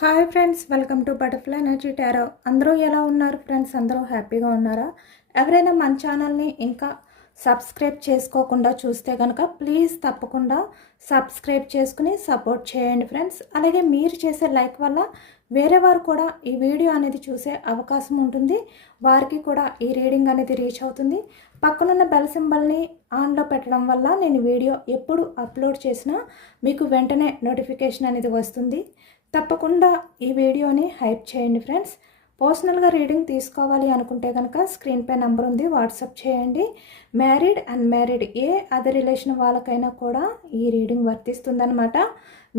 Hi friends, welcome to butterfly energy tarot. అందరూ ఎలా ఉన్నారు ఫ్రెండ్స్? అందరూ హ్యాపీగా ఉన్నారా? ఎవరైనా మన ఛానల్ని ఇంకా సబ్స్క్రైబ్ చేసుకోకుండా చూస్తే కనుక ప్లీజ్ తప్పకుండా సబ్స్క్రైబ్ చేసుకుని సపోర్ట్ చేయండి ఫ్రెండ్స్. అలాగే మీరు చేసే లైక్ వల్ల వేరే వారు కూడా ఈ వీడియో అనేది చూసే అవకాశం ఉంటుంది. వారికి కూడా ఈ రీడింగ్ అనేది రీచ్ అవుతుంది. పక్కనున్న బెల్ సింబల్ని ఆన్లో పెట్టడం వల్ల నేను వీడియో ఎప్పుడు అప్లోడ్ చేసినా మీకు వెంటనే నోటిఫికేషన్ అనేది వస్తుంది. తప్పకుండా ఈ వీడియోని హైప్ చేయండి ఫ్రెండ్స్. పర్సనల్గా రీడింగ్ తీసుకోవాలి అనుకుంటే కనుక స్క్రీన్పై నెంబర్ ఉంది, వాట్సాప్ చేయండి. మ్యారీడ్ అన్మ్యారీడ్ ఏ అదర్ రిలేషన్ వాళ్ళకైనా కూడా ఈ రీడింగ్ వర్తిస్తుందన్నమాట.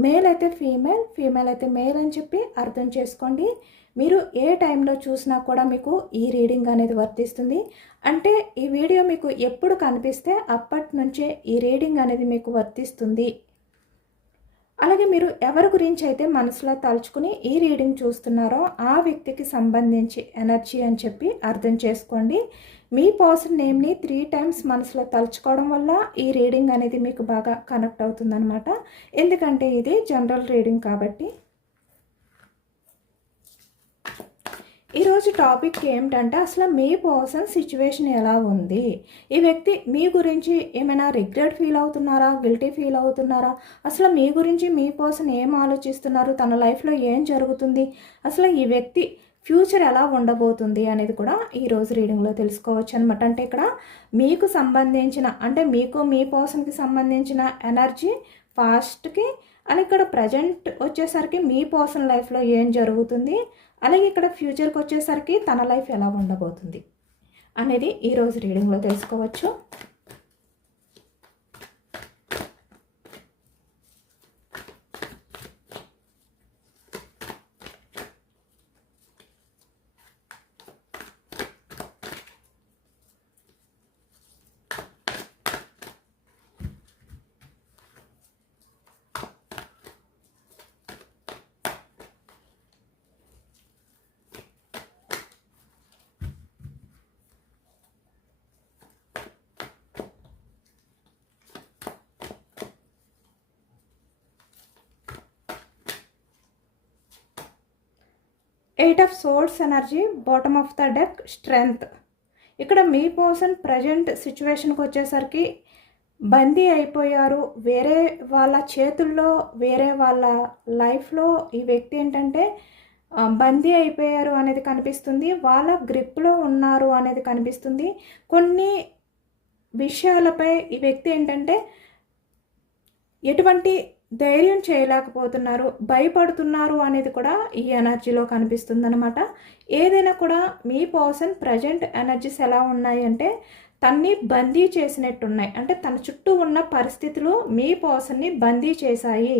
మేల్ అయితే ఫీమేల్, ఫీమేల్ అయితే మేల్ అని చెప్పి అర్థం చేసుకోండి. మీరు ఏ టైంలో చూసినా కూడా మీకు ఈ రీడింగ్ అనేది వర్తిస్తుంది. అంటే ఈ వీడియో మీకు ఎప్పుడు కనిపిస్తే అప్పటి నుంచే ఈ రీడింగ్ అనేది మీకు వర్తిస్తుంది. అలాగే మీరు ఎవరి గురించి అయితే మనసులో తలుచుకుని ఈ రీడింగ్ చూస్తున్నారో ఆ వ్యక్తికి సంబంధించి ఎనర్జీ అని చెప్పి అర్థం చేసుకోండి. మీ పర్సన్ నేమ్ని 3 టైమ్స్ మనసులో తలుచుకోవడం వల్ల ఈ రీడింగ్ అనేది మీకు బాగా కనెక్ట్ అవుతుందన్నమాట. ఎందుకంటే ఇది జనరల్ రీడింగ్ కాబట్టి. ఈరోజు టాపిక్ ఏమిటంటే అసలు మీ పర్సన్ సిచ్యువేషన్ ఎలా ఉంది, ఈ వ్యక్తి మీ గురించి ఏమైనా రిగ్రెట్ ఫీల్ అవుతున్నారా, గిల్టీ ఫీల్ అవుతున్నారా, అసలు మీ గురించి మీ పర్సన్ ఏం ఆలోచిస్తున్నారు, తన లైఫ్లో ఏం జరుగుతుంది, అసలు ఈ వ్యక్తి ఫ్యూచర్ ఎలా ఉండబోతుంది అనేది కూడా ఈరోజు రీడింగ్లో తెలుసుకోవచ్చు అనమాట. అంటే ఇక్కడ మీకు సంబంధించిన అంటే మీకు మీ పర్సన్కి సంబంధించిన ఎనర్జీ ఫాస్ట్కి, అని ఇక్కడ ప్రజెంట్ వచ్చేసరికి మీ పర్సన్ లైఫ్లో ఏం జరుగుతుంది, అలాగే ఇక్కడ ఫ్యూచర్కి వచ్చేసరికి తన లైఫ్ ఎలా ఉండబోతుంది అనేది ఈరోజు రీడింగ్లో తెలుసుకోవచ్చు. Eight of swords energy, bottom of the deck strength. ఇక్కడ మీ పర్సన్ ప్రజెంట్ సిచ్యువేషన్కి వచ్చేసరికి బందీ అయిపోయారు వేరే వాళ్ళ చేతుల్లో, వేరే వాళ్ళ లైఫ్లో ఈ వ్యక్తి ఏంటంటే బందీ అయిపోయారు అనేది కనిపిస్తుంది. వాళ్ళ గ్రిప్లో ఉన్నారు అనేది కనిపిస్తుంది. కొన్ని విషయాలపై ఈ వ్యక్తి ఏంటంటే ఎటువంటి ధైర్యం చేయలేకపోతున్నారు, భయపడుతున్నారు అనేది కూడా ఈ ఎనర్జీలో కనిపిస్తుంది అనమాట. ఏదైనా కూడా మీ పర్సన్ ప్రజెంట్ ఎనర్జీస్ ఎలా ఉన్నాయి అంటే తన్ని బందీ చేసినట్టున్నాయి. అంటే తన చుట్టూ ఉన్న పరిస్థితులు మీ పర్సన్ని బందీ చేశాయి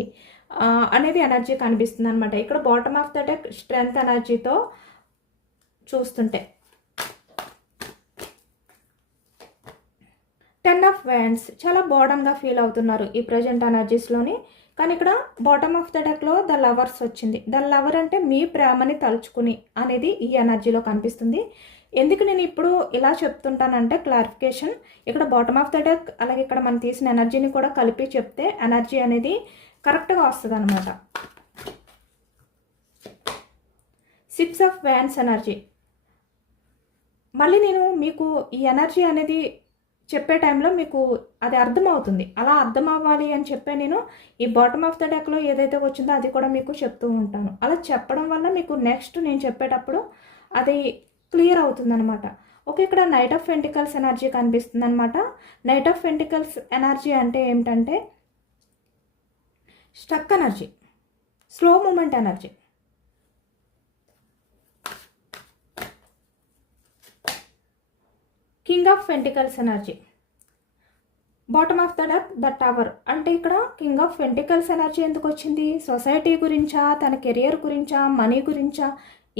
అనేది ఎనర్జీ కనిపిస్తుంది అనమాట. ఇక్కడ bottom of the deck strength ఎనర్జీతో చూస్తుంటే 10 ఆఫ్ వ్యాండ్స్ చాలా బోర్డన్గా ఫీల్ అవుతున్నారు ఈ ప్రజెంట్ ఎనర్జీస్లోని. కానీ ఇక్కడ బాటమ్ ఆఫ్ ద డెక్లో ద లవర్స్ వచ్చింది. ద లవర్ అంటే మీ ప్రేమని తలుచుకుని అనేది ఈ ఎనర్జీలో కనిపిస్తుంది. ఎందుకు నేను ఇప్పుడు ఇలా చెప్తుంటానంటే క్లారిఫికేషన్, ఇక్కడ బాటమ్ ఆఫ్ ద డెక్ అలాగే ఇక్కడ మనం తీసిన ఎనర్జీని కూడా కలిపి చెప్తే ఎనర్జీ అనేది కరెక్ట్గా వస్తుంది అనమాట. 6 ఆఫ్ వ్యాండ్స్ ఎనర్జీ. మళ్ళీ నేను మీకు ఈ ఎనర్జీ అనేది చెప్పే టైంలో మీకు అది అర్థమవుతుంది. అలా అర్థం అవ్వాలి అని చెప్పే నేను ఈ బాటమ్ ఆఫ్ ద డెక్లో ఏదైతే వచ్చిందో అది కూడా మీకు చెప్తూ ఉంటాను. అలా చెప్పడం వల్ల మీకు నెక్స్ట్ నేను చెప్పేటప్పుడు అది క్లియర్ అవుతుందన్నమాట. ఓకే, ఇక్కడ నైట్ ఆఫ్ పెంటికల్స్ ఎనర్జీ కనిపిస్తుంది అనమాట. నైట్ ఆఫ్ పెంటికల్స్ ఎనర్జీ అంటే ఏమిటంటే stuck energy, slow movement energy. King of pentacles energy, bottom of the deck the tower. అంటే ఇక్కడ కింగ్ ఆఫ్ పెంటికల్స్ ఎనర్జీ ఎందుకు వచ్చింది? సొసైటీ గురించా, తన కెరియర్ గురించా, మనీ గురించా,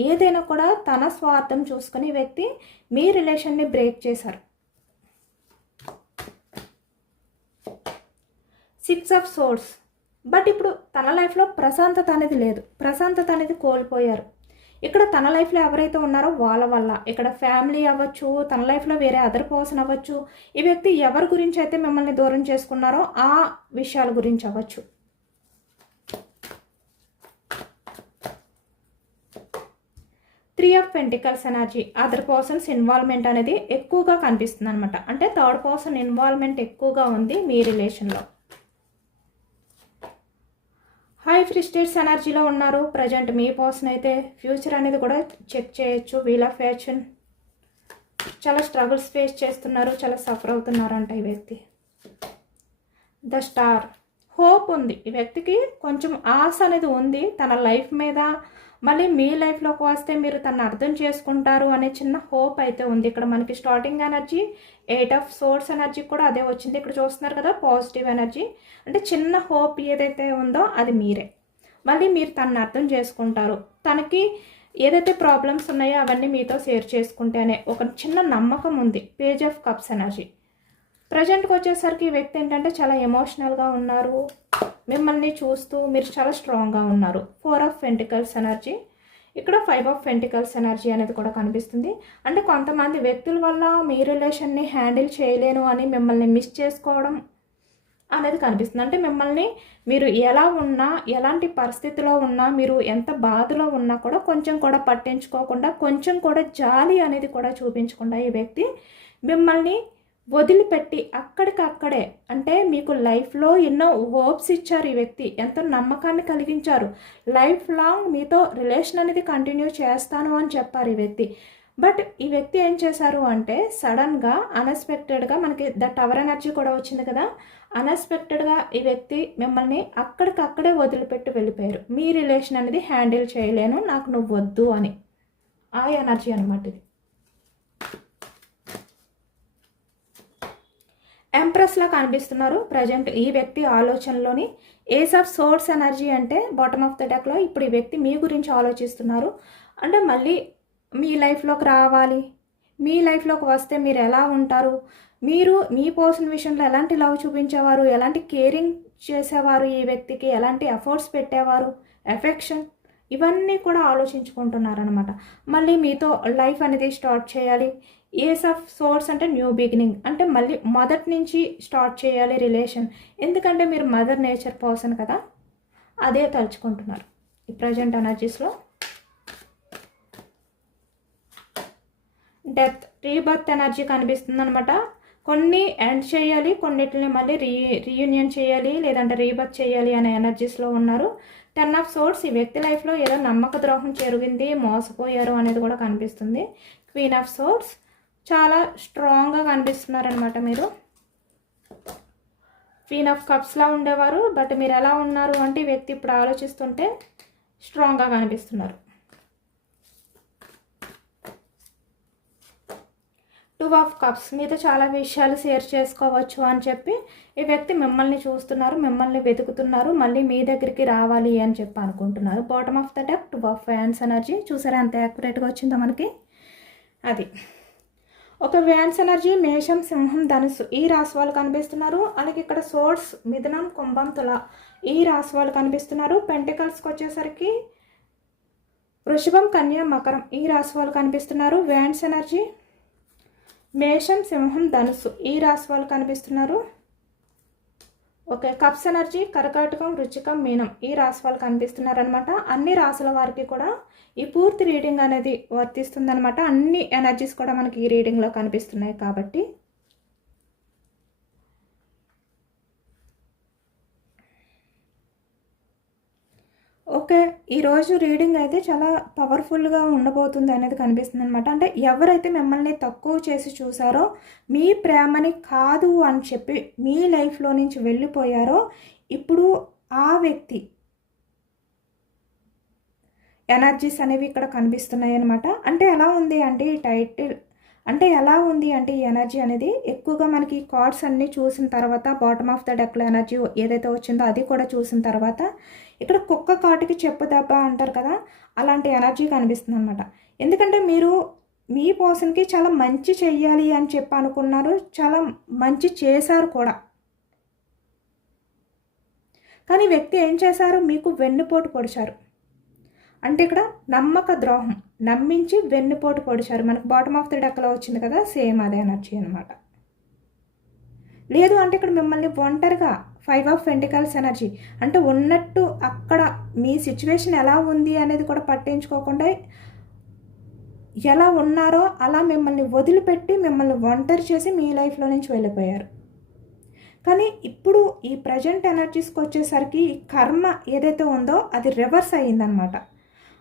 ఏదైనా కూడా తన స్వార్థం చూసుకుని వ్యక్తి మీ రిలేషన్ని బ్రేక్ చేశారు. 6 ఆఫ్ సోర్డ్స్. బట్ ఇప్పుడు తన లైఫ్లో ప్రశాంతత అనేది లేదు, ప్రశాంతత అనేది కోల్పోయారు. ఇక్కడ తన లైఫ్లో ఎవరైతే ఉన్నారో వాళ్ళ వల్ల, ఇక్కడ ఫ్యామిలీ అవ్వచ్చు, తన లైఫ్లో వేరే అదర్ పర్సన్ అవ్వచ్చు, ఈ వ్యక్తి ఎవరి గురించి అయితే మిమ్మల్ని దూరం చేసుకున్నారో ఆ విషయాల గురించి అవ్వచ్చు. Three of pentacles energy, other persons involvement అనేది ఎక్కువగా కనిపిస్తుంది అనమాట. అంటే థర్డ్ పర్సన్ ఇన్వాల్వ్మెంట్ ఎక్కువగా ఉంది మీ రిలేషన్లో. హై ఫ్రిస్టేట్స్ ఎనర్జీలో ఉన్నారు ప్రజెంట్ మీ పర్సన్ అయితే. ఫ్యూచర్ అనేది కూడా చెక్ చేయొచ్చు. వీల్ ఆఫ్ ఫార్చ్యూన్, చాలా స్ట్రగుల్స్ ఫేస్ చేస్తున్నారు, చాలా సఫర్ అవుతున్నారు అంట ఈ వ్యక్తి. ద స్టార్, హోప్ ఉంది ఈ వ్యక్తికి, కొంచెం ఆశ అనేది ఉంది తన లైఫ్ మీద. మళ్ళీ మీ లైఫ్లోకి వస్తే మీరు తను అర్థం చేసుకుంటారు అనే చిన్న హోప్ అయితే ఉంది. ఇక్కడ మనకి starting energy 8 of swords energy కూడా అదే వచ్చింది. ఇక్కడ చూస్తున్నారు కదా పాజిటివ్ ఎనర్జీ. అంటే చిన్న హోప్ ఏదైతే ఉందో అది మీరే. మళ్ళీ మీరు తనని అర్థం చేసుకుంటారు. తనకి ఏదైతే ప్రాబ్లమ్స్ ఉన్నాయో అవన్నీ మీతో షేర్ చేసుకుంటే అనే ఒక చిన్న నమ్మకం ఉంది. Page of cups energy. ప్రజెంట్కి వచ్చేసరికి ఈ వ్యక్తి ఏంటంటే చాలా ఎమోషనల్గా ఉన్నారు. మిమ్మల్ని చూస్తూ మీరు చాలా స్ట్రాంగ్గా ఉన్నారు. 4 ఆఫ్ పెంటికల్స్ ఎనర్జీ. ఇక్కడ 5 ఆఫ్ పెంటికల్స్ ఎనర్జీ అనేది కూడా కనిపిస్తుంది. అంటే కొంతమంది వ్యక్తుల వల్ల మీ రిలేషన్ని హ్యాండిల్ చేయలేను అని మిమ్మల్ని మిస్ చేసుకోవడం అనేది కనిపిస్తుంది. అంటే మిమ్మల్ని మీరు ఎలా ఉన్నా, ఎలాంటి పరిస్థితిలో ఉన్నా, మీరు ఎంత బాధలో ఉన్నా కూడా కొంచెం కూడా పట్టించుకోకుండా, కొంచెం కూడా జాలి అనేది కూడా చూపించకుండా ఈ వ్యక్తి మిమ్మల్ని వదిలిపెట్టి అక్కడికక్కడే, అంటే మీకు లైఫ్లో ఎన్నో హోప్స్ ఇచ్చారు ఈ వ్యక్తి, ఎంతో నమ్మకాన్ని కలిగించారు. లైఫ్ లాంగ్ మీతో రిలేషన్ అనేది కంటిన్యూ చేస్తాను అని చెప్పారు ఈ వ్యక్తి. బట్ ఈ వ్యక్తి ఏం చేశారు అంటే సడన్గా అన్ఎక్స్పెక్టెడ్గా, మనకి ద టవర్ ఎనర్జీ కూడా వచ్చింది కదా, అన్ఎక్స్పెక్టెడ్గా ఈ వ్యక్తి మిమ్మల్ని అక్కడికక్కడే వదిలిపెట్టి వెళ్ళిపోయారు. మీ రిలేషన్ అనేది హ్యాండిల్ చేయలేను, నాకు నువ్వు వద్దు అని. ఆ ఎనర్జీ అనమాట ఇది. ఎంప్రెస్లా కనిపిస్తున్నారు ప్రజెంట్ ఈ వ్యక్తి ఆలోచనలోని. ఏస్ ఆఫ్ సోర్స్ ఎనర్జీ అంటే బాటమ్ ఆఫ్ ద డెక్లో ఇప్పుడు ఈ వ్యక్తి మీ గురించి ఆలోచిస్తున్నారు. అంటే మళ్ళీ మీ లైఫ్లోకి రావాలి, మీ లైఫ్లోకి వస్తే మీరు ఎలా ఉంటారు, మీరు మీ పర్సన్ విషయంలో ఎలాంటి లవ్ చూపించేవారు, ఎలాంటి కేరింగ్ చేసేవారు, ఈ వ్యక్తికి ఎలాంటి ఎఫర్ట్స్ పెట్టేవారు, ఎఫెక్షన్, ఇవన్నీ కూడా ఆలోచించుకుంటున్నారనమాట. మళ్ళీ మీతో లైఫ్ అనేది స్టార్ట్ చేయాలి. ఏస్ ఆఫ్ సోర్స్ అంటే న్యూ బిగినింగ్, అంటే మళ్ళీ మొదటి నుంచి స్టార్ట్ చేయాలి రిలేషన్. ఎందుకంటే మీరు మదర్ నేచర్ పర్సన్ కదా, అదే తలుచుకుంటున్నారు ఈ ప్రజెంట్ ఎనర్జీస్లో. డెత్, రీబర్త్ ఎనర్జీ కనిపిస్తుంది అనమాట. కొన్ని ఎండ్ చేయాలి, కొన్నిటిని మళ్ళీ రీయూనియన్ చేయాలి, లేదంటే రీబర్త్ చేయాలి అనే ఎనర్జీస్లో ఉన్నారు. 10 ఆఫ్ సోర్స్, ఈ వ్యక్తి లైఫ్లో ఏదో నమ్మక ద్రోహం జరిగింది, మోసపోయారు అనేది కూడా కనిపిస్తుంది. క్వీన్ ఆఫ్ సోర్స్, చాలా స్ట్రాంగ్గా కనిపిస్తున్నారనమాట మీరు. క్వీన్ ఆఫ్ కప్స్లా ఉండేవారు, బట్ మీరు ఎలా ఉన్నారు అంటే ఈ వ్యక్తి ఇప్పుడు ఆలోచిస్తుంటే స్ట్రాంగ్గా కనిపిస్తున్నారు. 2 ఆఫ్ కప్స్, మీతో చాలా విషయాలు షేర్ చేసుకోవచ్చు అని చెప్పి ఈ వ్యక్తి మిమ్మల్ని చూస్తున్నారు, మిమ్మల్ని వెతుకుతున్నారు, మళ్ళీ మీ దగ్గరికి రావాలి అని చెప్పి అనుకుంటున్నారు. Bottom of the deck 2 of fans energy. చూసారా ఎంత యాక్యురేట్గా వచ్చిందో మనకి. అది ఒక వ్యాన్స్ ఎనర్జీ. మేషం, సింహం, ధనుసు ఈ రాశి వాళ్ళు కనిపిస్తున్నారు. అలాగే ఇక్కడ సోర్స్, మిథునం, కుంభం, తుల ఈ రాశి వాళ్ళు కనిపిస్తున్నారు. పెంటికల్స్కి వచ్చేసరికి వృషభం, కన్య, మకరం ఈ రాశి వాళ్ళు కనిపిస్తున్నారు. వ్యాన్స్ ఎనర్జీ మేషం, సింహం, ధనుసు ఈ రాశి వాళ్ళు కనిపిస్తున్నారు. ఓకే, కప్స్ ఎనర్జీ కర్కాటకం, వృశ్చికం, మీనం ఈ రాశి వాళ్ళు కనిపిస్తున్నారు అనమాట. అన్ని రాశుల వారికి కూడా ఈ పూర్తి రీడింగ్ అనేది వర్తిస్తుంది అనమాట. అన్ని ఎనర్జీస్ కూడా మనకి ఈ రీడింగ్లో కనిపిస్తున్నాయి కాబట్టి. ఓకే, ఈరోజు రీడింగ్ అయితే చాలా పవర్ఫుల్గా ఉండబోతుంది అనేది కనిపిస్తుంది అనమాట. అంటే ఎవరైతే మిమ్మల్ని తక్కువ చేసి చూసారో, మీ ప్రేమని కాదు అని చెప్పి మీ లైఫ్లో నుంచి వెళ్ళిపోయారో, ఇప్పుడు ఆ వ్యక్తి ఎనర్జీస్ అనేవి ఇక్కడ కనిపిస్తున్నాయి అనమాట. అంటే ఎలా ఉంది అంటే ఈ టైటిల్, అంటే ఎలా ఉంది అంటే ఈ ఎనర్జీ అనేది ఎక్కువగా మనకి కార్డ్స్ అన్నీ చూసిన తర్వాత, బాటమ్ ఆఫ్ ద డెక్లో ఎనర్జీ ఏదైతే వచ్చిందో అది కూడా చూసిన తర్వాత, ఇక్కడ కుక్క కాటుకి చెప్పు దెబ్బ అంటారు కదా, అలాంటి ఎనర్జీ కనిపిస్తుంది అనమాట. ఎందుకంటే మీరు మీ పర్సన్కి చాలా మంచి చెయ్యాలి అని చెప్పి అనుకున్నారు, చాలా మంచి చేశారు కూడా. కానీ వ్యక్తి ఏం చేశారు, మీకు వెన్నుపోటు పొడిచారు. అంటే ఇక్కడ నమ్మక ద్రోహం, నమ్మించి వెన్నుపోటు పొడిచారు. మనకు బాటమ్ ఆఫ్ ద డెక్లో వచ్చింది కదా, సేమ్ అదే ఎనర్జీ అనమాట. లేదు అంటే ఇక్కడ మిమ్మల్ని ఒంటరిగా 5 ఆఫ్ పెంటికల్స్ ఎనర్జీ, అంటే ఉన్నట్టు అక్కడ మీ సిచ్యువేషన్ ఎలా ఉంది అనేది కూడా పట్టించుకోకుండా ఎలా ఉన్నారో అలా మిమ్మల్ని వదిలిపెట్టి మిమ్మల్ని ఒంటరి చేసి మీ లైఫ్లో నుంచి వెళ్ళిపోయారు. కానీ ఇప్పుడు ఈ ప్రజెంట్ ఎనర్జీస్కి వచ్చేసరికి ఈ కర్మ ఏదైతే ఉందో అది రివర్స్ అయ్యిందనమాట.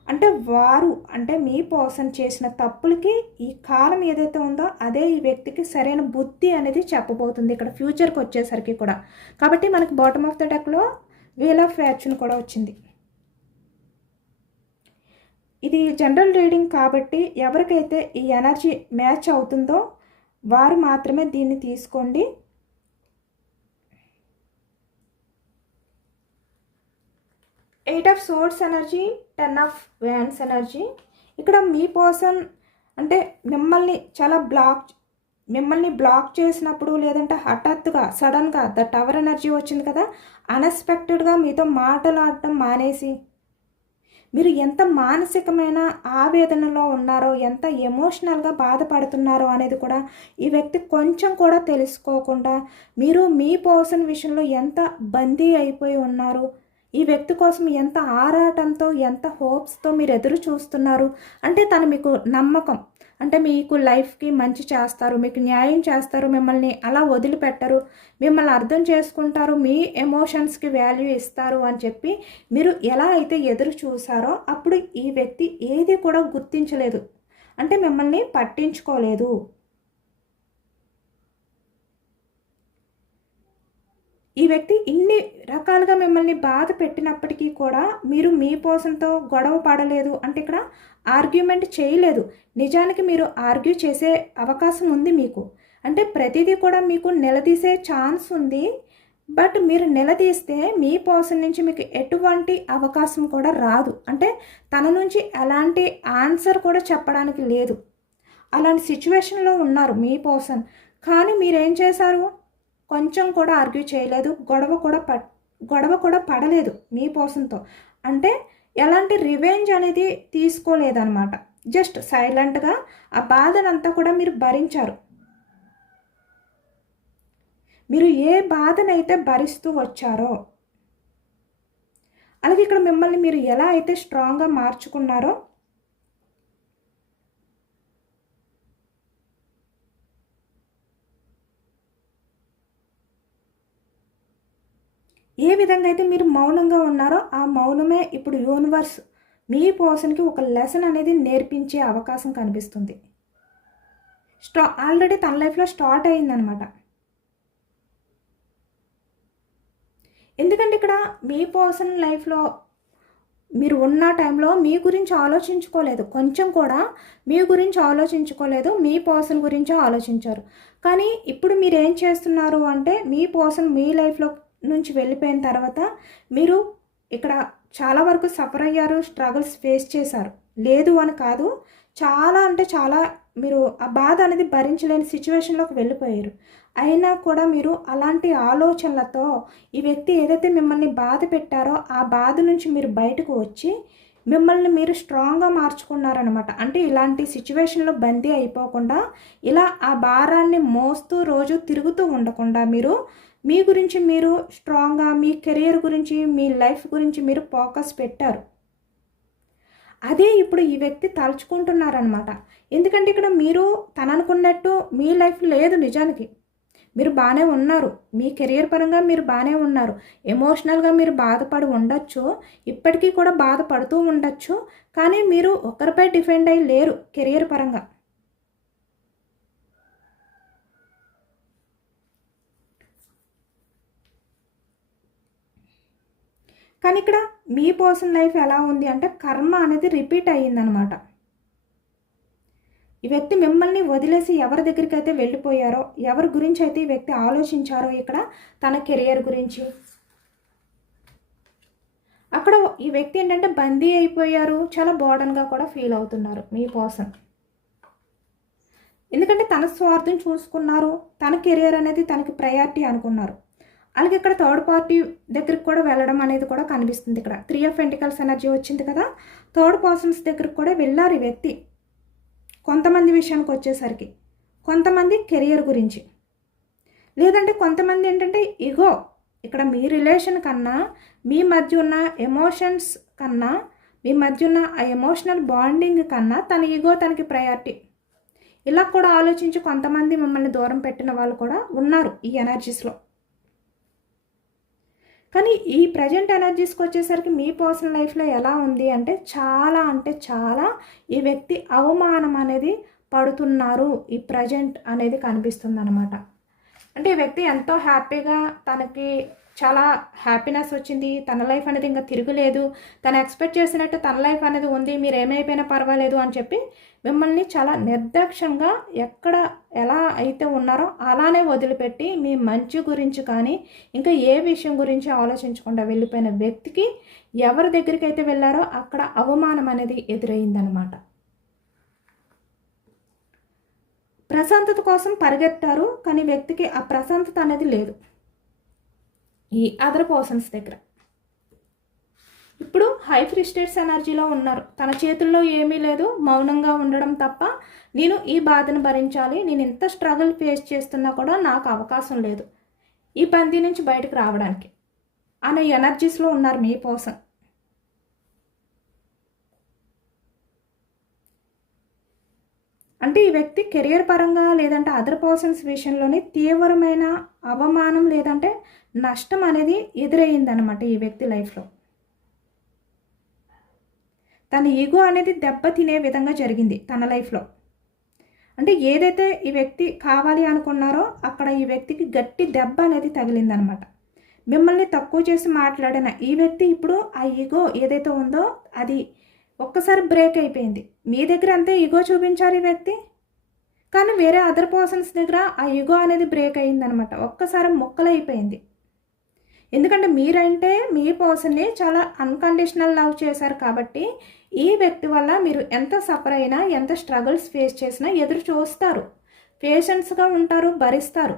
అంటే వారు అంటే మీ పర్సన్ చేసిన తప్పులకి ఈ కాలం ఏదైతే ఉందో అదే ఈ వ్యక్తికి సరైన బుద్ధి అనేది చెప్పబోతుంది ఇక్కడ ఫ్యూచర్కి వచ్చేసరికి కూడా. కాబట్టి మనకి బాటమ్ ఆఫ్ ద డెక్లో వీల్ ఆఫ్ ఫార్చ్యూన్ కూడా వచ్చింది. ఇది జనరల్ రీడింగ్ కాబట్టి ఎవరికైతే ఈ ఎనర్జీ మ్యాచ్ అవుతుందో వారు మాత్రమే దీన్ని తీసుకోండి. Eight of swords energy, 10 of wands energy. ఇక్కడ మీ పర్సన్ అంటే మిమ్మల్ని బ్లాక్ చేసినప్పుడు లేదంటే హఠాత్తుగా సడన్గా ద టవర్ ఎనర్జీ వచ్చింది కదా, అన్ఎక్స్పెక్టెడ్గా మీతో మాటలాడటం మానేసి మీరు ఎంత మానసికమైన ఆవేదనలో ఉన్నారో, ఎంత ఎమోషనల్గా బాధపడుతున్నారో అనేది కూడా ఈ వ్యక్తి కొంచెం కూడా తెలుసుకోకుండా మీరు మీ పర్సన్ విషయంలో ఎంత బందీ అయిపోయి ఉన్నారు, ఈ వ్యక్తి కోసం ఎంత ఆరాటంతో ఎంత హోప్స్తో మీరు ఎదురు చూస్తున్నారు. అంటే తను మీకు నమ్మకం, అంటే మీకు లైఫ్కి మంచి చేస్తారు, మీకు న్యాయం చేస్తారు, మిమ్మల్ని అలా వదిలిపెట్టరు, మిమ్మల్ని అర్థం చేసుకుంటారు, మీ ఎమోషన్స్కి వాల్యూ ఇస్తారు అని చెప్పి మీరు ఎలా అయితే ఎదురు చూసారో అప్పుడు ఈ వ్యక్తి ఏది కూడా గుర్తించలేదు, అంటే మిమ్మల్ని పట్టించుకోలేదు. ఈ వ్యక్తి ఇన్ని రకాలుగా మిమ్మల్ని బాధ పెట్టినప్పటికీ కూడా మీరు మీ పర్సన్తో గొడవ పడలేదు, అంటే ఇక్కడ ఆర్గ్యుమెంట్ చేయలేదు. నిజానికి మీరు ఆర్గ్యూ చేసే అవకాశం ఉంది మీకు, అంటే ప్రతిదీ కూడా మీకు నిలదీసే ఛాన్స్ ఉంది. బట్ మీరు నిలదీస్తే మీ పర్సన్ నుంచి మీకు ఎటువంటి అవకాశం కూడా రాదు, అంటే తన నుంచి ఎలాంటి ఆన్సర్ కూడా చెప్పడానికి లేదు. అలాంటి సిచ్యువేషన్లో ఉన్నారు మీ పర్సన్. కానీ మీరేం చేశారు, కొంచెం కూడా ఆర్గ్యూ చేయలేదు, గొడవ కూడా పడలేదు మీ పర్సన్తో. అంటే ఎలాంటి రివెంజ్ అనేది తీసుకోలేదన్నమాట. జస్ట్ సైలెంట్గా ఆ బాధనంతా కూడా మీరు భరించారు. మీరు ఏ బాధనైతే భరిస్తూ వచ్చారో అలాగే ఇక్కడ మిమ్మల్ని మీరు ఎలా అయితే స్ట్రాంగ్గా మార్చుకున్నారో ఏ విధంగా అయితే మీరు మౌనంగా ఉన్నారో ఆ మౌనమే ఇప్పుడు యూనివర్స్ మీ పర్సన్కి ఒక లెసన్ అనేది నేర్పించే అవకాశం కనిపిస్తుంది. ఆల్రెడీ తన లైఫ్లో స్టార్ట్ అయిందనమాట. ఎందుకంటే ఇక్కడ మీ పర్సన్ లైఫ్లో మీరు ఉన్న టైంలో మీ గురించి ఆలోచించుకోలేదు, కొంచెం కూడా మీ గురించి ఆలోచించుకోలేదు, మీ పర్సన్ గురించి ఆలోచించారు. కానీ ఇప్పుడు మీరు ఏం చేస్తున్నారు అంటే మీ పర్సన్ మీ లైఫ్లో నుంచి వెళ్ళిపోయిన తర్వాత మీరు ఇక్కడ చాలా వరకు సఫర్ అయ్యారు, స్ట్రగుల్స్ ఫేస్ చేశారు. లేదు అని కాదు, చాలా అంటే చాలా మీరు ఆ బాధ అనేది భరించలేని సిచ్యువేషన్లోకి వెళ్ళిపోయారు. అయినా కూడా మీరు అలాంటి ఆలోచనలతో ఈ వ్యక్తి ఏదైతే మిమ్మల్ని బాధ పెట్టారో ఆ బాధ నుంచి మీరు బయటకు వచ్చి మిమ్మల్ని మీరు స్ట్రాంగ్గా మార్చుకున్నారనమాట. అంటే ఇలాంటి సిచ్యువేషన్లో బందీ అయిపోకుండా ఇలా ఆ భారాన్ని మోస్తూ రోజు తిరుగుతూ ఉండకుండా మీరు మీ గురించి మీరు స్ట్రాంగ్గా మీ కెరియర్ గురించి మీ లైఫ్ గురించి మీరు ఫోకస్ పెట్టారు. అదే ఇప్పుడు ఈ వ్యక్తి తలుచుకుంటున్నారనమాట. ఎందుకంటే ఇక్కడ మీరు తను అనుకున్నట్టు మీ లైఫ్ లేదు. నిజానికి మీరు బాగానే ఉన్నారు, మీ కెరియర్ పరంగా మీరు బాగానే ఉన్నారు, ఎమోషనల్గా మీరు బాధపడి ఉండొచ్చు, ఇప్పటికీ కూడా బాధపడుతూ ఉండొచ్చు. కానీ మీరు ఒకరిపై డిపెండ్ అయ్యి లేరు కెరియర్ పరంగా. కానీ ఇక్కడ మీ పర్సన్ లైఫ్ ఎలా ఉంది అంటే కర్మ అనేది రిపీట్ అయ్యిందనమాట. ఈ వ్యక్తి మిమ్మల్ని వదిలేసి ఎవరి దగ్గరికి అయితే వెళ్ళిపోయారో, ఎవరి గురించి అయితే ఈ వ్యక్తి ఆలోచించారో ఇక్కడ తన కెరియర్ గురించి, అక్కడ ఈ వ్యక్తి ఏంటంటే బందీ అయిపోయారు, చాలా బర్డన్గా కూడా ఫీల్ అవుతున్నారు మీ పర్సన్. ఎందుకంటే తన స్వార్థం చూసుకున్నారు, తన కెరియర్ అనేది తనకి ప్రయారిటీ అనుకున్నారు. అలాగే ఇక్కడ థర్డ్ పార్టీ దగ్గరికి కూడా వెళ్ళడం అనేది కూడా కనిపిస్తుంది. ఇక్కడ 3 ఆఫ్ పెంటికల్స్ ఎనర్జీ వచ్చింది కదా, థర్డ్ పర్సన్స్ దగ్గరికి కూడా వెళ్ళారు ఈ వ్యక్తి. కొంతమంది విషయానికి వచ్చేసరికి కొంతమంది కెరియర్ గురించి, లేదంటే కొంతమంది ఏంటంటే ఇగో, ఇక్కడ మీ రిలేషన్ కన్నా మీ మధ్య ఉన్న ఎమోషన్స్ కన్నా మీ మధ్య ఉన్న ఆ ఎమోషనల్ బాండింగ్ కన్నా తన ఈగో తనకి ప్రయారిటీ. ఇలా కూడా ఆలోచించి కొంతమంది మిమ్మల్ని దూరం పెట్టిన వాళ్ళు కూడా ఉన్నారు ఈ ఎనర్జీస్లో. కానీ ఈ ప్రజెంట్ ఎనర్జీస్కి వచ్చేసరికి మీ పర్సనల్ లైఫ్లో ఎలా ఉంది అంటే చాలా ఈ వ్యక్తి అవమానం అనేది పడుతున్నారు ఈ ప్రజెంట్ అనేది కనిపిస్తుంది అనమాట. అంటే ఈ వ్యక్తి ఎంతో హ్యాపీగా, తనకి చాలా హ్యాపీనెస్ వచ్చింది, తన లైఫ్ అనేది ఇంకా తిరగలేదు, తను ఎక్స్పెక్ట్ చేసినట్టు తన లైఫ్ అనేది ఉంది, మీరు ఏమైపోయినా పర్వాలేదు అని చెప్పి మిమ్మల్ని చాలా నిర్దాక్షంగా ఎక్కడ ఎలా అయితే ఉన్నారో అలానే వదిలిపెట్టి మీ మంచి గురించి కానీ ఇంకా ఏ విషయం గురించి ఆలోచించకుండా వెళ్ళిపోయిన వ్యక్తికి ఎవరి దగ్గరికి అయితే వెళ్ళారో అక్కడ అవమానం అనేది ఎదురైందనమాట. ప్రశాంతత కోసం పరిగెత్తారు, కానీ వ్యక్తికి ఆ ప్రశాంతత అనేది లేదు ఈ అదర్ పర్సన్స్ దగ్గర. ఇప్పుడు హై ఫ్రస్ట్రేట్స్ ఎనర్జీలో ఉన్నారు. తన చేతుల్లో ఏమీ లేదు, మౌనంగా ఉండడం తప్ప నేను ఈ బాధను భరించాలి, నేను ఇంత స్ట్రగుల్ ఫేస్ చేస్తున్నా కూడా నాకు అవకాశం లేదు ఈ బందీ నుంచి బయటకు రావడానికి అనే ఎనర్జీస్లో ఉన్నారు మీ పర్సన్. అంటే ఈ వ్యక్తి కెరియర్ పరంగా లేదంటే అదర్ పర్సన్స్ విషయంలోనే తీవ్రమైన అవమానం లేదంటే నష్టం అనేది ఎదురయ్యిందనమాట ఈ వ్యక్తి లైఫ్లో. తన ఈగో అనేది దెబ్బ తినే విధంగా జరిగింది తన లైఫ్లో. అంటే ఏదైతే ఈ వ్యక్తి కావాలి అనుకున్నారో అక్కడ ఈ వ్యక్తికి గట్టి దెబ్బ అనేది తగిలిందనమాట. మిమ్మల్ని తక్కువ చేసి మాట్లాడిన ఈ వ్యక్తి ఇప్పుడు ఆ ఈగో ఏదైతే ఉందో అది ఒక్కసారి బ్రేక్ అయిపోయింది. మీ దగ్గర అంతే ఈగో చూపించారు ఈ వ్యక్తి, కానీ వేరే అదర్ పర్సన్స్ దగ్గర ఆ ఈగో అనేది బ్రేక్ అయ్యిందనమాట. ఒక్కసారి మొక్కలైపోయింది. ఎందుకంటే మీరంటే మీ పర్సన్ని చాలా అన్కండిషనల్ లవ్ చేశారు కాబట్టి ఈ వ్యక్తి వల్ల మీరు ఎంత సఫర్ అయినా ఎంత స్ట్రగుల్స్ ఫేస్ చేసినా ఎదురు చూస్తారు, పేషెన్స్గా ఉంటారు, భరిస్తారు.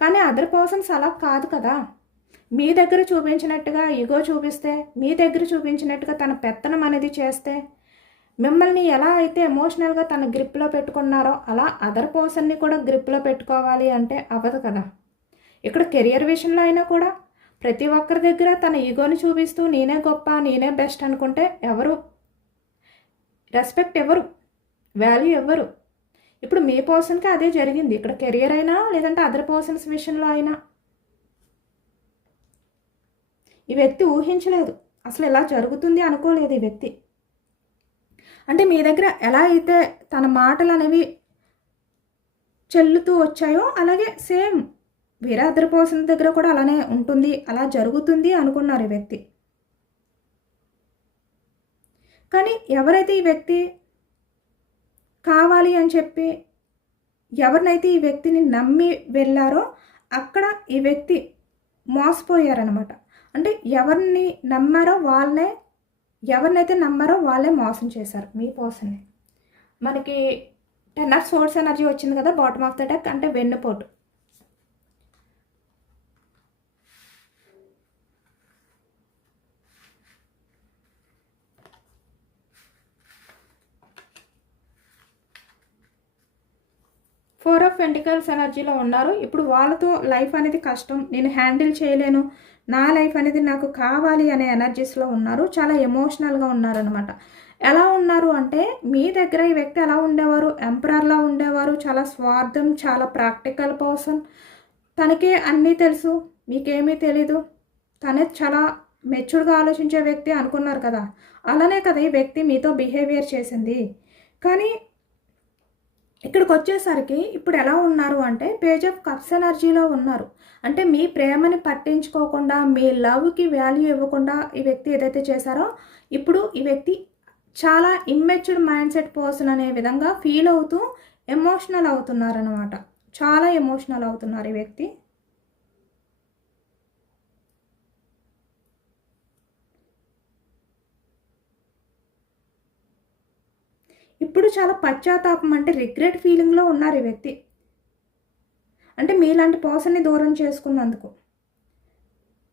కానీ అదర్ పర్సన్స్ అలా కాదు కదా. మీ దగ్గర చూపించినట్టుగా ఈగో చూపిస్తే, మీ దగ్గర చూపించినట్టుగా తన పెత్తనం అనేది చేస్తే, మిమ్మల్ని ఎలా అయితే ఎమోషనల్గా తన గ్రిప్లో పెట్టుకున్నారో అలా అదర్ పర్సన్ని కూడా గ్రిప్లో పెట్టుకోవాలి అంటే అవ్వదు కదా. ఇక్కడ కెరియర్ విషయంలో అయినా కూడా ప్రతి ఒక్కరి దగ్గర తన ఈగోని చూపిస్తూ నేనే గొప్ప, నేనే బెస్ట్ అనుకుంటే ఎవరు రెస్పెక్ట్ ఎవరు, వాల్యూ ఎవరు. ఇప్పుడు మీ పర్సన్కి అదే జరిగింది. ఇక్కడ కెరియర్ అయినా లేదంటే అదర్ పర్సన్స్ విషయంలో అయినా ఈ వ్యక్తి ఊహించలేదు, అసలు ఇలా జరుగుతుంది అనుకోలేదు ఈ వ్యక్తి. అంటే మీ దగ్గర ఎలా అయితే తన మాటలు అనేవి చెల్లుతూ వచ్చాయో అలాగే సేమ్ వేరే అదర్ పర్సన్ దగ్గర కూడా అలానే ఉంటుంది, అలా జరుగుతుంది అనుకున్నారు ఈ వ్యక్తి. కానీ ఎవరైతే ఈ వ్యక్తి కావాలి అని చెప్పి ఎవరినైతే ఈ వ్యక్తిని నమ్మి వెళ్ళారో అక్కడ ఈ వ్యక్తి మోసపోయారనమాట. అంటే ఎవరినైతే నమ్మారో వాళ్ళే మోసం చేశారు మీ పర్సన్ని. మనకి 10 of Swords ఎనర్జీ వచ్చింది కదా బాటమ్ ఆఫ్ ద డెక్, అంటే వెన్నుపోటు. Four of Pentacles ఎనర్జీలో ఉన్నారు. ఇప్పుడు వాళ్ళతో లైఫ్ అనేది కష్టం, నేను హ్యాండిల్ చేయలేను, నా లైఫ్ అనేది నాకు కావాలి అనే ఎనర్జీస్లో ఉన్నారు. చాలా ఎమోషనల్గా ఉన్నారనమాట. ఎలా ఉన్నారు అంటే మీ దగ్గర ఈ వ్యక్తి ఎలా ఉండేవారు, ఎంపరర్లా ఉండేవారు, చాలా స్వార్థం, చాలా ప్రాక్టికల్ పర్సన్, తనకే అన్నీ తెలుసు మీకేమీ తెలీదు, తనే చాలా మెచ్యూర్గా ఆలోచించే వ్యక్తి అనుకున్నారు కదా. అలానే కదా ఈ వ్యక్తి మీతో బిహేవియర్ చేసింది. కానీ ఇక్కడికి వచ్చేసరికి ఇప్పుడు ఎలా ఉన్నారు అంటే పేజ్ ఆఫ్ కప్స్ ఎనర్జీలో ఉన్నారు. అంటే మీ ప్రేమని పట్టించుకోకుండా, మీ లవ్కి వాల్యూ ఇవ్వకుండా ఈ వ్యక్తి ఏదైతే చేశారో ఇప్పుడు ఈ వ్యక్తి చాలా ఇమ్మెచ్యూర్ మైండ్ సెట్ పర్సన్ అనే విధంగా ఫీల్ అవుతూ ఎమోషనల్ అవుతున్నారనమాట. చాలా ఎమోషనల్ అవుతున్నారు ఈ వ్యక్తి. ఇప్పుడు చాలా పశ్చాత్తాపం అంటే రిగ్రెట్ ఫీలింగ్లో ఉన్నారు ఈ వ్యక్తి. అంటే మీలాంటి పర్సన్ని దూరం చేసుకున్నందుకు,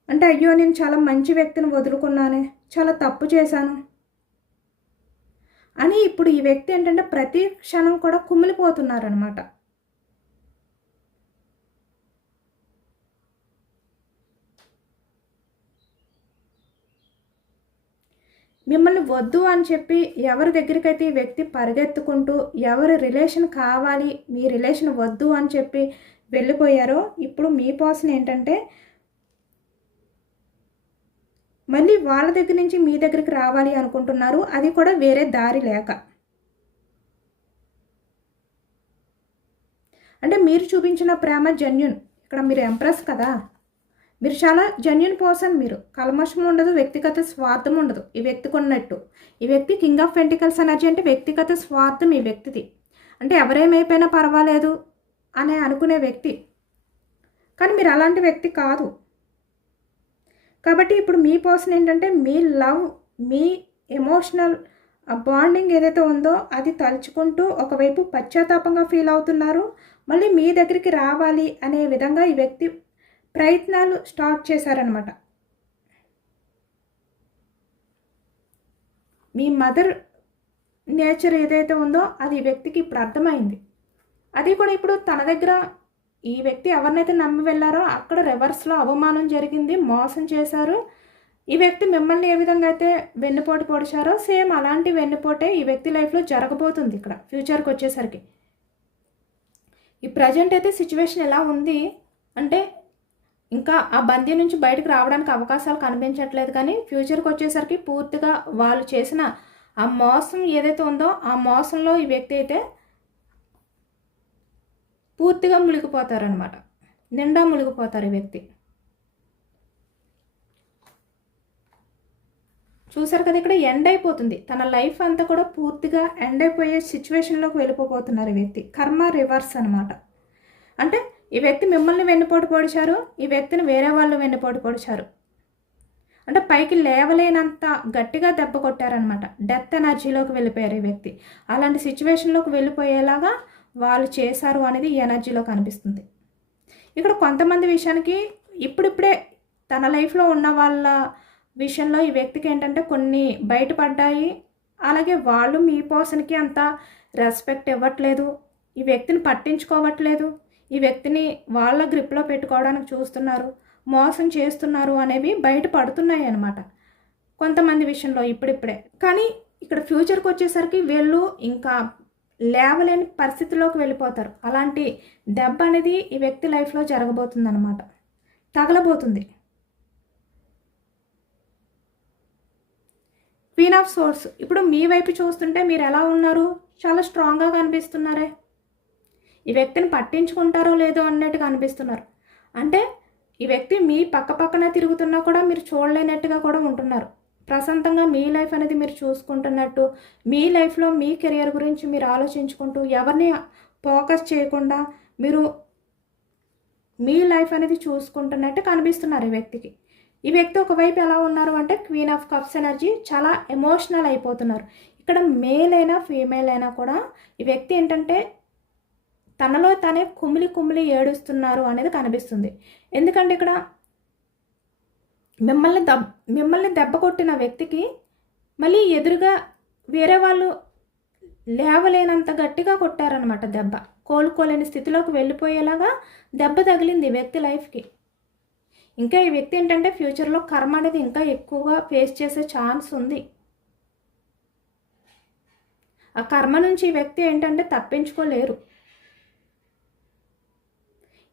అంటే అయ్యో నేను చాలా మంచి వ్యక్తిని వదులుకున్నానే, చాలా తప్పు చేశాను అని ఇప్పుడు ఈ వ్యక్తి ఏంటంటే ప్రతి క్షణం కూడా కుమిలిపోతున్నారనమాట. మిమ్మల్ని వద్దు అని చెప్పి ఎవరి దగ్గరికైతే ఈ వ్యక్తి పరిగెత్తుకుంటూ ఎవరి రిలేషన్ కావాలి, మీ రిలేషన్ వద్దు అని చెప్పి వెళ్ళిపోయారో, ఇప్పుడు మీ పర్సన్ ఏంటంటే మళ్ళీ వాళ్ళ దగ్గర నుంచి మీ దగ్గరికి రావాలి అనుకుంటున్నారు. అది కూడా వేరే దారి లేక. అంటే మీరు చూపించిన ప్రేమ జెన్యూన్. ఇక్కడ మీరు ఎంప్రెస్ కదా, మీరు చాలా జెన్యూన్ పర్సన్. మీరు కల్మషం ఉండదు, వ్యక్తిగత స్వార్థం ఉండదు ఈ వ్యక్తికి ఉన్నట్టు. ఈ వ్యక్తి కింగ్ ఆఫ్ పెంటికల్స్ ఎనర్జీ అంటే వ్యక్తిగత స్వార్థం ఈ వ్యక్తిది. అంటే ఎవరేమైపోయినా పర్వాలేదు అనే అనుకునే వ్యక్తి. కానీ మీరు అలాంటి వ్యక్తి కాదు. కాబట్టి ఇప్పుడు మీ పర్సన్ ఏంటంటే మీ లవ్, మీ ఎమోషనల్ బాండింగ్ ఏదైతే ఉందో అది తలుచుకుంటూ ఒకవైపు పశ్చాత్తాపంగా ఫీల్ అవుతున్నారు. మళ్ళీ మీ దగ్గరికి రావాలి అనే విధంగా ఈ వ్యక్తి ప్రయత్నాలు స్టార్ట్ చేశారనమాట. మీ మదర్ నేచర్ ఏదైతే ఉందో అది ఈ వ్యక్తికి ఇప్పుడు అర్థమైంది. అది కూడా ఇప్పుడు తన దగ్గర ఈ వ్యక్తి ఎవరినైతే నమ్మి వెళ్ళారో అక్కడ రివర్స్లో అవమానం జరిగింది, మోసం చేశారు. ఈ వ్యక్తి మిమ్మల్ని ఏ విధంగా అయితే వెన్నుపోటు పొడిచారో సేమ్ అలాంటి వెన్నుపోటే ఈ వ్యక్తి లైఫ్లో జరగబోతుంది ఇక్కడ ఫ్యూచర్కి వచ్చేసరికి. ఈ ప్రజెంట్ అయితే సిచ్యువేషన్ ఎలా ఉంది అంటే ఇంకా ఆ బందీ నుంచి బయటకు రావడానికి అవకాశాలు కనిపించట్లేదు. కానీ ఫ్యూచర్కి వచ్చేసరికి పూర్తిగా వాళ్ళు చేసిన ఆ మోసం ఏదైతే ఉందో ఆ మోసంలో ఈ వ్యక్తి అయితే పూర్తిగా మునిగిపోతారనమాట. నిండా మునిగిపోతారు ఈ వ్యక్తి. చూసారు కదా, ఇక్కడ ఎండ్ అయిపోతుంది. తన లైఫ్ అంతా కూడా పూర్తిగా ఎండ్ అయిపోయే సిచ్యువేషన్లోకి వెళ్ళిపోతున్నారు ఈ వ్యక్తి. కర్మ రివర్స్ అనమాట. అంటే ఈ వ్యక్తి మిమ్మల్ని వెన్నుపోటు పొడిచారు, ఈ వ్యక్తిని వేరే వాళ్ళు వెన్నుపోటు పొడిచారు. అంటే పైకి లేవలేనంత గట్టిగా దెబ్బ కొట్టారనమాట. డెత్ ఎనర్జీలోకి వెళ్ళిపోయారు ఈ వ్యక్తి. అలాంటి సిచ్యువేషన్లోకి వెళ్ళిపోయేలాగా వాళ్ళు చేశారు అనేది ఈ ఎనర్జీలో కనిపిస్తుంది. ఇక్కడ కొంతమంది విషయానికి ఇప్పుడిప్పుడే తన లైఫ్లో ఉన్న వాళ్ళ విషయంలో ఈ వ్యక్తికి ఏంటంటే కొన్ని బయటపడ్డాయి. అలాగే వాళ్ళు మీ పర్సన్కి అంత రెస్పెక్ట్ ఇవ్వట్లేదు, ఈ వ్యక్తిని పట్టించుకోవట్లేదు, ఈ వ్యక్తిని వాళ్ళ గ్రిప్లో పెట్టుకోవడానికి చూస్తున్నారు, మోసం చేస్తున్నారు అనేవి బయటపడుతున్నాయి అన్నమాట కొంతమంది విషయంలో ఇప్పుడిప్పుడే. కానీ ఇక్కడ ఫ్యూచర్కి వచ్చేసరికి వీళ్ళు ఇంకా లేవలేని పరిస్థితిలోకి వెళ్ళిపోతారు. అలాంటి దెబ్బ అనేది ఈ వ్యక్తి లైఫ్లో జరగబోతుంది అనమాట, తగలబోతుంది. క్వీన్ ఆఫ్ సోర్స్ ఇప్పుడు మీ వైపు చూస్తుంటే మీరు ఎలా ఉన్నారు, చాలా స్ట్రాంగ్గా కనిపిస్తున్నారే. ఈ వ్యక్తిని పట్టించుకుంటారో లేదో అన్నట్టుగా అనిపిస్తున్నారు. అంటే ఈ వ్యక్తి మీ పక్కన తిరుగుతున్నా కూడా మీరు చూడలేనట్టుగా కూడా ఉంటున్నారు. ప్రశాంతంగా మీ లైఫ్ అనేది మీరు చూసుకుంటున్నట్టు, మీ లైఫ్లో మీ కెరియర్ గురించి మీరు ఆలోచించుకుంటూ ఎవరిని ఫోకస్ చేయకుండా మీరు మీ లైఫ్ అనేది చూసుకుంటున్నట్టు కనిపిస్తున్నారు ఈ వ్యక్తికి. ఈ వ్యక్తి ఒకవైపు ఎలా ఉన్నారు అంటే క్వీన్ ఆఫ్ కప్స్ ఎనర్జీ, చాలా ఎమోషనల్ అయిపోతున్నారు. ఇక్కడ మేల్ అయినా ఫీమేల్ అయినా కూడా ఈ వ్యక్తి ఏంటంటే తనలో తనే కుమిలి ఏడుస్తున్నారు అనేది కనిపిస్తుంది. ఎందుకంటే ఇక్కడ మిమ్మల్ని దెబ్బ కొట్టిన వ్యక్తికి మళ్ళీ ఎదురుగా వేరే వాళ్ళు లేవలేనంత గట్టిగా కొట్టారనమాట. దెబ్బ కోలుకోలేని స్థితిలోకి వెళ్ళిపోయేలాగా దెబ్బ తగిలింది ఈ వ్యక్తి లైఫ్కి. ఇంకా ఈ వ్యక్తి ఏంటంటే ఫ్యూచర్లో కర్మ అనేది ఇంకా ఎక్కువగా ఫేస్ చేసే ఛాన్స్ ఉంది. ఆ కర్మ నుంచి ఈ వ్యక్తి ఏంటంటే తప్పించుకోలేరు.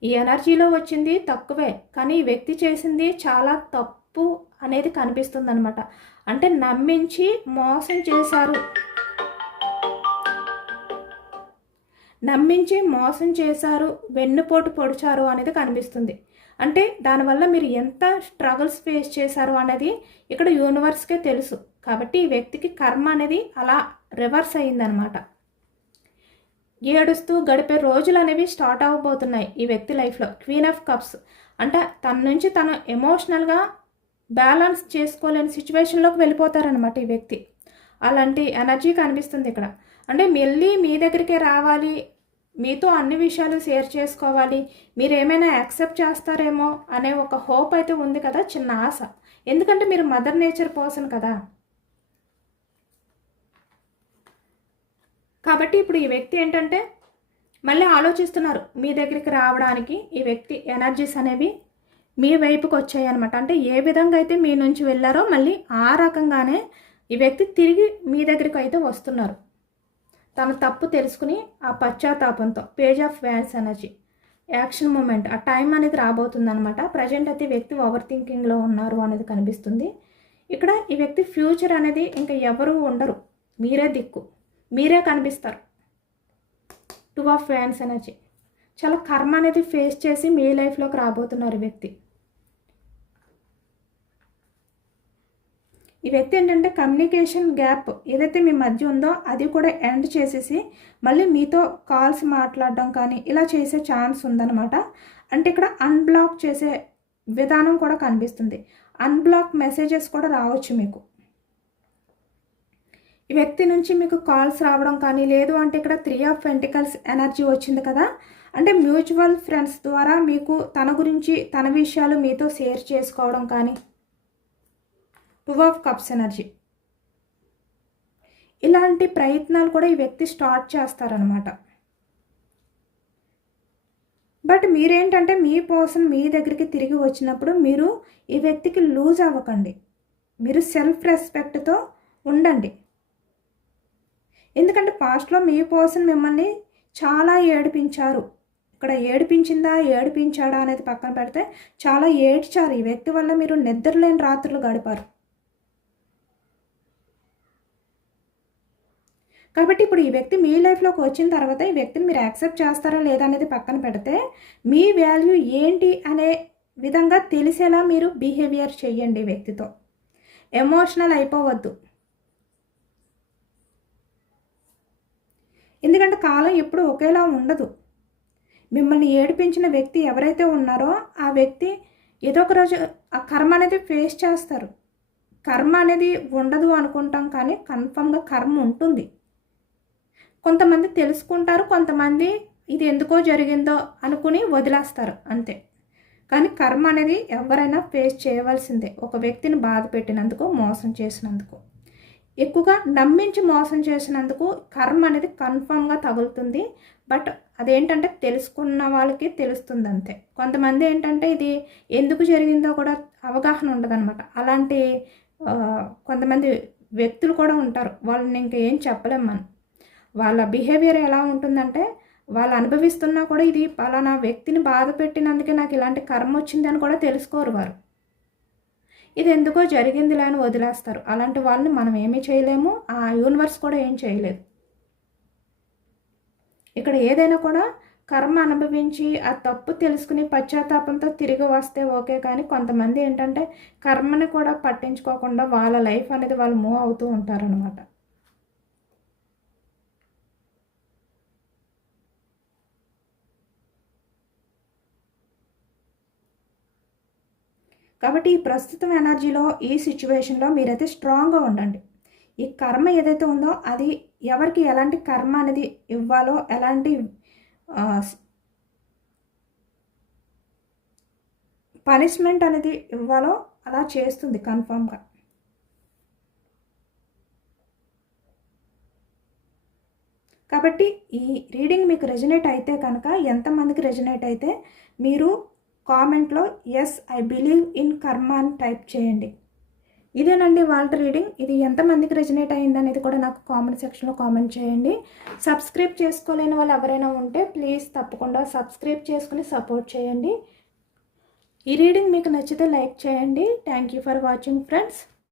ఈ ఎనర్జీలో వచ్చింది తక్కువే, కానీ ఈ వ్యక్తి చేసింది చాలా తప్పు అనేది కనిపిస్తుంది అనమాట. అంటే నమ్మించి మోసం చేశారు, వెన్నుపోటు పొడిచారు అనేది కనిపిస్తుంది. అంటే దానివల్ల మీరు ఎంత స్ట్రగుల్స్ ఫేస్ చేశారు అనేది ఇక్కడ యూనివర్స్కే తెలుసు. కాబట్టి ఈ వ్యక్తికి కర్మ అనేది అలా రివర్స్ అయ్యిందనమాట. ఏడుస్తూ గడిపే రోజులు అనేవి స్టార్ట్ అవ్వబోతున్నాయి ఈ వ్యక్తి లైఫ్లో. క్వీన్ ఆఫ్ కప్స్ అంటే తన నుంచి తను ఎమోషనల్గా బ్యాలెన్స్ చేసుకోలేని సిచ్యువేషన్లోకి వెళ్ళిపోతారనమాట ఈ వ్యక్తి. అలాంటి ఎనర్జీ కనిపిస్తుంది ఇక్కడ. అంటే మళ్ళీ మీ దగ్గరికే రావాలి, మీతో అన్ని విషయాలు షేర్ చేసుకోవాలి, మీరు ఏమైనా యాక్సెప్ట్ చేస్తారేమో అనే ఒక హోప్ అయితే ఉంది కదా, చిన్న ఆశ. ఎందుకంటే మీరు మదర్ నేచర్ పర్సన్ కదా. కాబట్టి ఇప్పుడు ఈ వ్యక్తి ఏంటంటే మళ్ళీ ఆలోచిస్తున్నారు మీ దగ్గరికి రావడానికి. ఈ వ్యక్తి ఎనర్జీస్ అనేవి మీ వైపుకి వచ్చాయి అనమాట. అంటే ఏ విధంగా అయితే మీ నుంచి వెళ్ళారో మళ్ళీ ఆ రకంగానే ఈ వ్యక్తి తిరిగి మీ దగ్గరికి అయితే వస్తున్నారు. తన తప్పు తెలుసుకుని ఆ పశ్చాత్తాపంతో page of wands energy action movement ఆ టైం అనేది రాబోతుంది అనమాట. ప్రజెంట్ అయితే వ్యక్తి ఓవర్ థింకింగ్లో ఉన్నారు అనేది కనిపిస్తుంది. ఇక్కడ ఈ వ్యక్తి ఫ్యూచర్ అనేది ఇంకా ఎవరు ఉండరు, మీరే దిక్కు, మీరే కనిపిస్తారు. టూ ఆఫ్ వ్యాన్స్ ఎనర్జీ చాలా కర్మ అనేది ఫేస్ చేసి మీ లైఫ్లోకి రాబోతున్నారు ఈ వ్యక్తి. ఈ వ్యక్తి ఏంటంటే కమ్యూనికేషన్ గ్యాప్ ఏదైతే మీ మధ్య ఉందో అది కూడా ఎండ్ చేసేసి మళ్ళీ మీతో కాల్స్ మాట్లాడడం కానీ ఇలా చేసే ఛాన్స్ ఉందన్నమాట. అంటే ఇక్కడ అన్బ్లాక్ చేసే విధానం కూడా కనిపిస్తుంది. అన్బ్లాక్ మెసేజెస్ కూడా రావచ్చు మీకు. ఈ వ్యక్తి నుంచి మీకు కాల్స్ రావడం కానీ, లేదు అంటే ఇక్కడ 3 ఆఫ్ పెంటికల్స్ ఎనర్జీ వచ్చింది కదా, అంటే మ్యూచువల్ ఫ్రెండ్స్ ద్వారా మీకు తన గురించి తన విషయాలు మీతో షేర్ చేసుకోవడం కానీ, 2 ఆఫ్ కప్స్ ఎనర్జీ ఇలాంటి ప్రయత్నాలు కూడా ఈ వ్యక్తి స్టార్ట్ చేస్తారనమాట. బట్ మీరేంటంటే మీ పర్సన్ మీ దగ్గరికి తిరిగి వచ్చినప్పుడు మీరు ఈ వ్యక్తికి లూజ్ అవ్వకండి, మీరు సెల్ఫ్ రెస్పెక్ట్తో ఉండండి. ఎందుకంటే పాస్ట్లో మీ పర్సన్ మిమ్మల్ని చాలా ఏడిపించారు. ఇక్కడ ఏడిపించాడా అనేది పక్కన పెడితే చాలా ఏడ్చారు. ఈ వ్యక్తి వల్ల మీరు నిద్రలేని రాత్రులు గడిపారు. కాబట్టి ఇప్పుడు ఈ వ్యక్తి మీ లైఫ్లోకి వచ్చిన తర్వాత ఈ వ్యక్తిని మీరు యాక్సెప్ట్ చేస్తారా లేదా అనేది పక్కన పెడితే మీ వాల్యూ ఏంటి అనే విధంగా తెలిసేలా మీరు బిహేవియర్ చేయండి. ఈ వ్యక్తితో ఎమోషనల్ అయిపోవద్దు. ఎందుకంటే కాలం ఎప్పుడు ఒకేలా ఉండదు. మిమ్మల్ని ఏడిపించిన వ్యక్తి ఎవరైతే ఉన్నారో ఆ వ్యక్తి ఏదో ఒక రోజు ఆ కర్మ అనేది ఫేస్ చేస్తారు. కర్మ అనేది ఉండదు అనుకుంటాం, కానీ కన్ఫర్మ్గా కర్మ ఉంటుంది. కొంతమంది తెలుసుకుంటారు, కొంతమంది ఇది ఎందుకో జరిగిందో అనుకుని వదిలేస్తారు అంతే. కానీ కర్మ అనేది ఎవరైనా ఫేస్ చేయవలసిందే. ఒక వ్యక్తిని బాధ పెట్టినందుకు, మోసం చేసినందుకు, ఎక్కువగా నమ్మించి మోసం చేసినందుకు కర్మ అనేది కన్ఫర్మ్గా తగులుతుంది. బట్ అదేంటంటే తెలుసుకున్న వాళ్ళకి తెలుస్తుంది అంతే. కొంతమంది ఏంటంటే ఇది ఎందుకు జరిగిందో కూడా అవగాహన ఉండదన్నమాట. అలాంటి కొంతమంది వ్యక్తులు కూడా ఉంటారు. వాళ్ళని ఇంకా ఏం చెప్పలేం మనం. వాళ్ళ బిహేవియర్ ఎలా ఉంటుందంటే వాళ్ళు అనుభవిస్తున్నా కూడా ఇది పలానా వ్యక్తిని బాధ పెట్టినందుకే నాకు ఇలాంటి కర్మ వచ్చింది అని కూడా తెలుసుకోరు వారు. ఇది ఎందుకో జరిగిందిలే అని వదిలేస్తారు. అలాంటి వాళ్ళని మనం ఏమీ చేయలేము, ఆ యూనివర్స్ కూడా ఏం చేయలేదు. ఇక్కడ ఏదైనా కూడా కర్మ అనుభవించి ఆ తప్పు తెలుసుకుని పశ్చాత్తాపంతో తిరిగి వస్తే ఓకే. కానీ కొంతమంది ఏంటంటే కర్మని కూడా పట్టించుకోకుండా వాళ్ళ లైఫ్ అనేది వాళ్ళు మూవ్ అవుతూ ఉంటారనమాట. కాబట్టి ఈ ప్రస్తుతం ఎనర్జీలో ఈ సిచ్యువేషన్లో మీరైతే స్ట్రాంగ్గా ఉండండి. ఈ కర్మ ఏదైతే ఉందో అది ఎవరికి ఎలాంటి కర్మ అనేది ఇవ్వాలో, ఎలాంటి పనిష్మెంట్ అనేది ఇవ్వాలో అలా చేస్తుంది కన్ఫామ్గా. కాబట్టి ఈ రీడింగ్ మీకు రెజనేట్ అయితే కనుక, ఎంతమందికి రెజనేట్ అయితే మీరు కామెంట్లో yes I believe in karma అని టైప్ చేయండి. ఇదేనండి వాళ్ళ రీడింగ్. ఇది ఎంతమందికి రెజనేట్ అయింది అనేది కూడా నాకు కామెంట్ సెక్షన్లో కామెంట్ చేయండి. సబ్స్క్రైబ్ చేసుకోలేని వాళ్ళు ఎవరైనా ఉంటే ప్లీజ్ తప్పకుండా సబ్స్క్రైబ్ చేసుకుని సపోర్ట్ చేయండి. ఈ రీడింగ్ మీకు నచ్చితే లైక్ చేయండి. Thank you for watching friends.